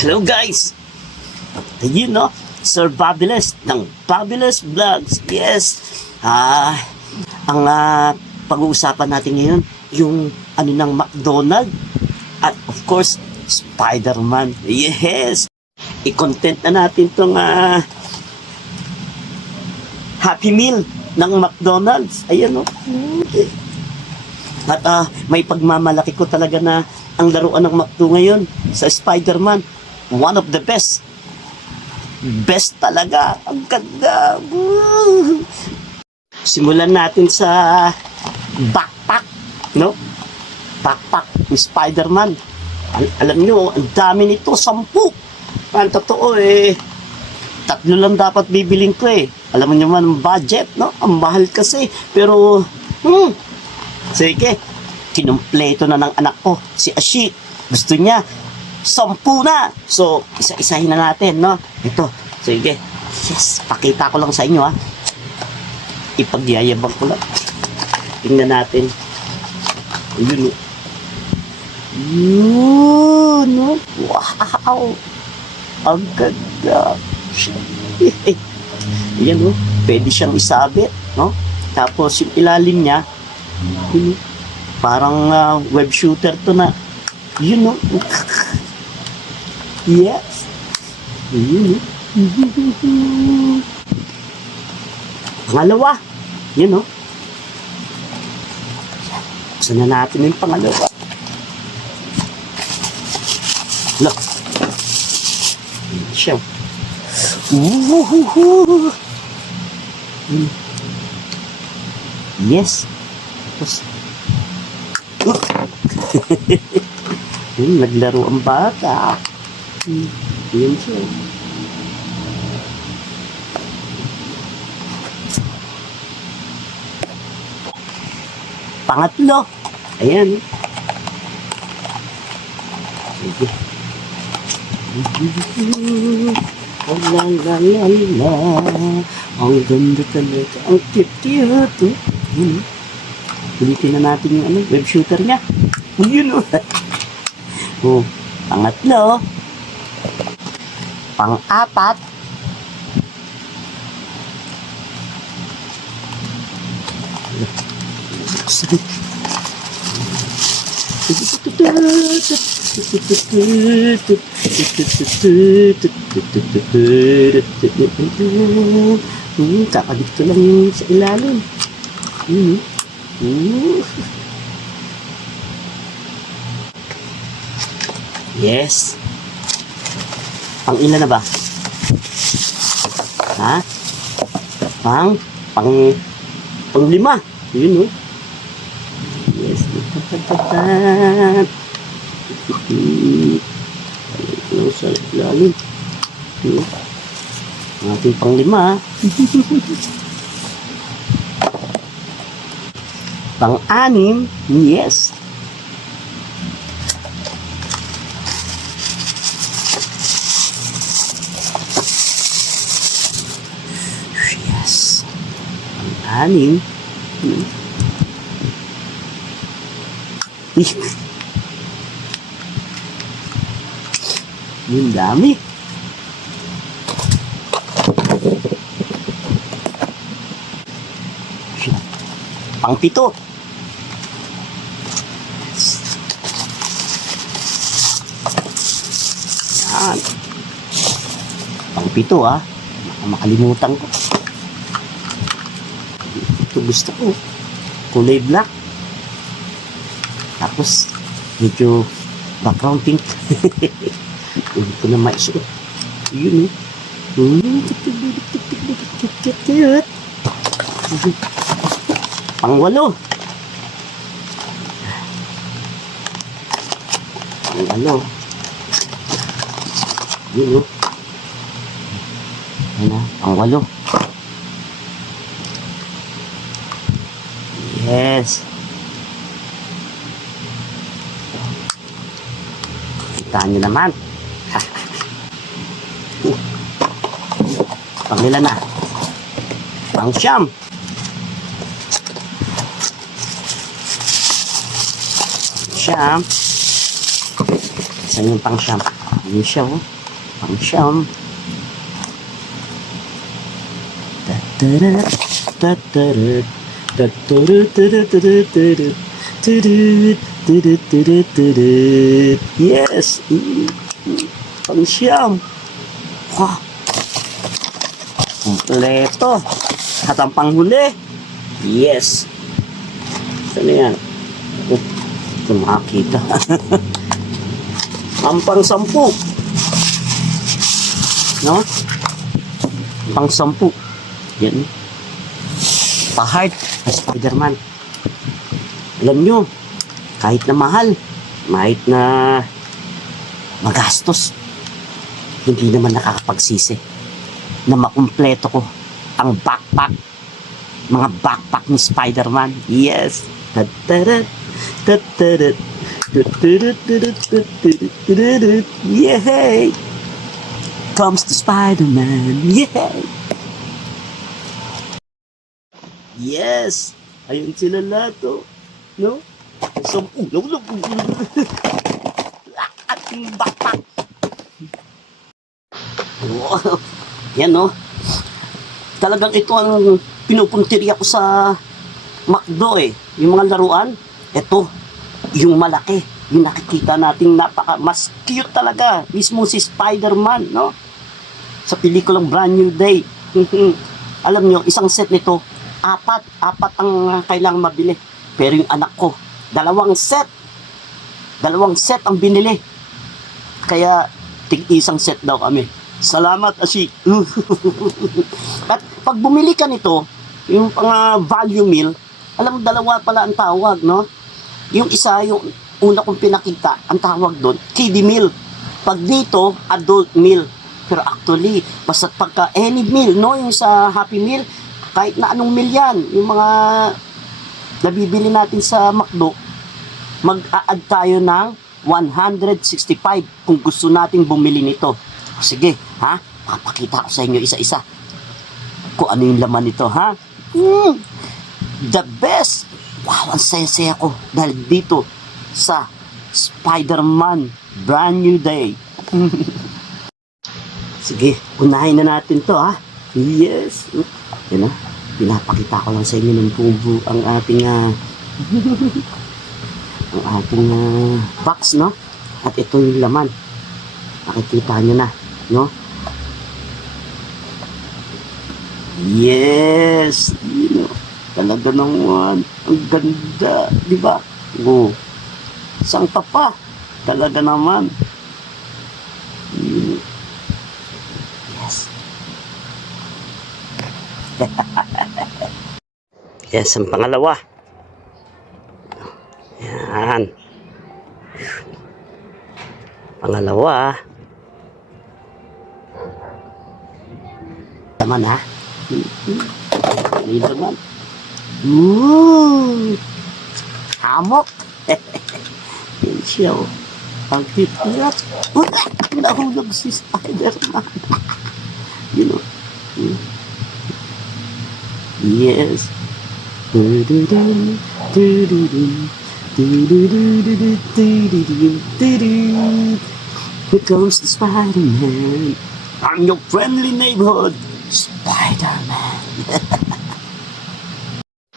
Hello guys! Ayun no, Sir Fabulous ng Fabulous Vlogs. Yes! Ang pag-uusapan natin ngayon, yung ano ng McDonald's at of course, Spider-Man. Yes! I-content na natin tong Happy Meal ng McDonald's. Ayan no. At may pagmamalaki ko talaga na ang laruan ng McDo ngayon sa Spider-Man. One of the best. Best talaga. Ang ganda. Woo! Simulan natin sa backpack. No? Backpack ni Spider-Man. Alam nyo, ang dami nito. 10. Ang totoo eh. 3 lang dapat bibiling ko eh. Alam mo naman ang budget, no? Ang mahal kasi. Pero, sige. Kinumpleto na ng anak ko, si Ashi. Gusto niya 10 na. So, isa-isahin na natin, no? Ito, sige. Yes, pakita ko lang sa inyo, ha. Ipagyayabang ko lang. Tingnan natin. Ayun, no? Yun, no? Wow! Ang ganda. Ayan, no? Pwede siyang isabit, no? Tapos, yung ilalim niya, yun, no? Parang web shooter to na. Yun, no? Yes. Yun, no? Pangalawa. Yun, no? Buksan na natin yung pangalawa. Look. Siya. Yes. Tapos, naglaro ang bata. Yan siya. Pangatlo. Ayan. Sige. La la la la. Ang ganda talaga. Ang cute-cute. Ulitin na natin yung web shooter niya. Yun o. Oh, pangatlo. Pang-apat. Kakabit ko lang sa ilalim. Yes. Pang ilan na ba? Ha? Pang 5. Yun, no? Yes. Ito sa lalim. Ating pang 5. Pang 6. Yes. Pang 6. Yung dami. Pang-pito. Yan. Pang-pito ah. Baka makalimutan ko. Ito gusto ko. Kulay black. Tapos, medyo background pink. Hindi ko na maisuot. Yun eh. Pang-walo. Pang-walo. Yun o. Yan na, pang-walo. Yes. Kita nyo naman. Pang-ilan na? Pang-siyam. Pang-siyam. Saan yung pang-siyam? Yun siya oh. Pang-siyam. Yes. Pang-siyam. Wow. Kompleto. At ang panghuli. Yes. Saan na yan? Ito makakita. Ang pang-sampu. No? Pang-sampu. Yan. Pa-heart na Spider-Man. Alam nyo, kahit na mahal, kahit na magastos, hindi naman nakakapagsisi na makumpleto ko ang backpack, mga backpack ni Spider-Man. Yes. Yay! Comes the Spider-Man. Yay! Yes! Ayun sila lahat, oh. No? Ating backpack. Wow. Yan, no? Talagang ito ang pinupuntirya ko sa McDo, eh. Yung mga laruan, ito, yung malaki. Yung nakikita nating mas cute talaga. Mismo si Spider-Man, no? Sa pelikulang Brand New Day. Alam nyo, isang set nito, apat ang kailangang mabili. Pero yung anak ko, dalawang set ang binili. Kaya tig-isang set daw kami. Salamat, Ashi. At pag bumili ka nito, yung pang value meal, alam mo, dalawa pala ang tawag, no? Yung isa, yung una kong pinakita, ang tawag doon, kiddie meal. Pag dito, adult meal. Pero actually, basta pagka any meal, no? Yung sa Happy Meal, kahit na anong meal yan, yung mga nabibili natin sa McDo, mag-a-add tayo ng 165 kung gusto nating bumili nito. Sige, ha? Papakita ko sa inyo isa-isa kung ano yung laman nito, ha? The best! Wow, ang saya-saya ko dahil dito sa Spider-Man Brand New Day. Sige, unahin na natin to, ha? Yes! Yan na, pinapakita ko lang sa inyo ng buo ang ating box, no? At ito yung laman. Nakikita nyo na, no? Yes! You know, talaga naman. Ang ganda, di ba? Oh, isang tapa. Talaga naman. Yes. Yes, ang pangalawa. Yan. Pangalawa. Laman, ha? May laman. Hamok. Yan siya, oh. Ang titiyak. Nahulog si Spider-Man. You know. Yes. Here comes the Spider-Man. I'm your friendly neighborhood, Spider-Man.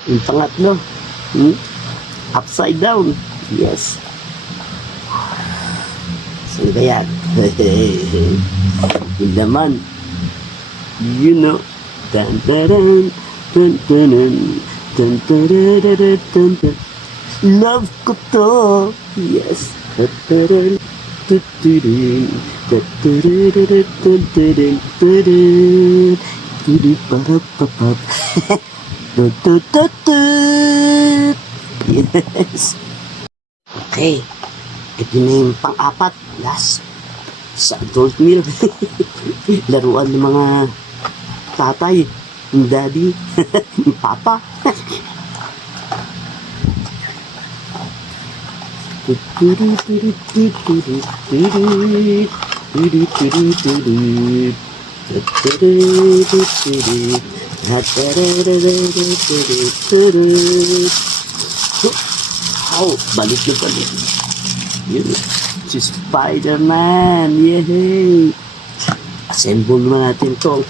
Yung pangatlo, upside down. Yes. Saan ba yan? Yung laman. You know. Dun, dun, dun, dun, dun, dun, dun, dun, dun, dun, dun, dun. Love ko to. Yes. Dun, dun, dun, dun, dun, dun, dun, dun, dun, dun, dun, dun, dun. Dun-dun-pa-ra-pa-pap. Dun-dun-dun-dun. Yes. Okay. Ito na yung pang-apat. Last. Sa adult meal. Laruan ng mga tatay. Yung daddy. Yung papa. Oh, balik na balik. Yun. Si Spider-Man. Yay! Assemble naman natin ito.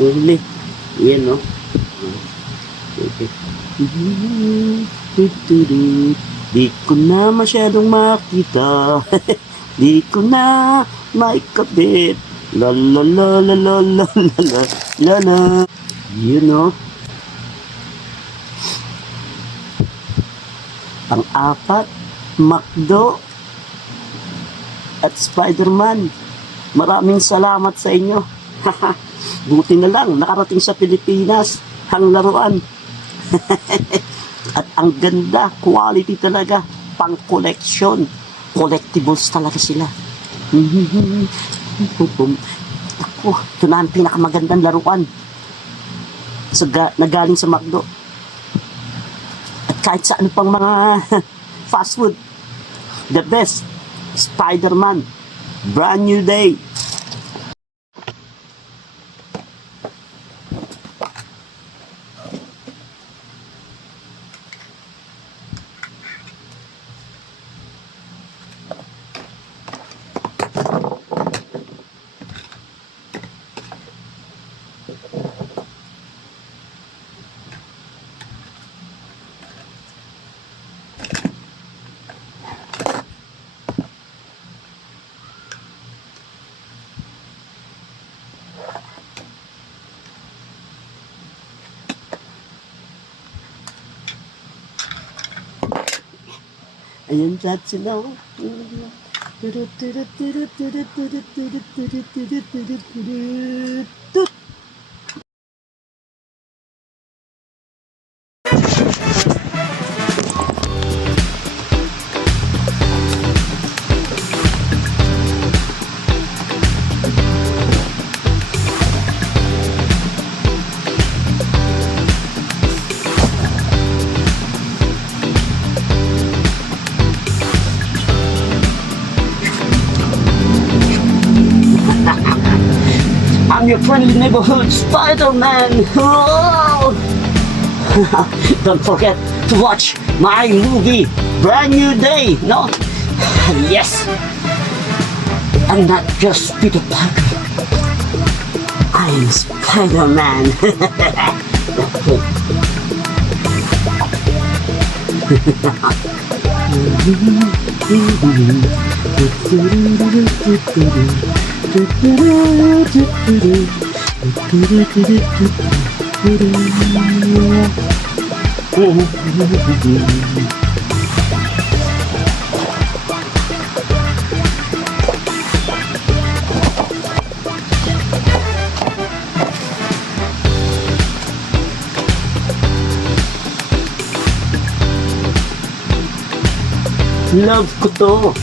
Uli. Yan, no? Okay. Di ko na masyadong makita. Di ko na maikabit. La la la la la la la la la. You know? Pang-apat, McDo at Spider-Man. Maraming salamat sa inyo. Buti na lang, nakarating sa Pilipinas ang laruan. At ang ganda, quality talaga, pang collection. Collectibles talaga sila. Ako, ito na ang pinakamagandang laruan na galing sa McDo. At kahit sa ano pang mga fast food, the best, Spider-Man, brand new day. Ayan dyan sila. I'm your friendly neighborhood Spider-Man. Oh! Don't forget to watch my movie, Brand New Day. No? Yes. I'm not just Peter Parker. I'm Spider-Man. Love ko to.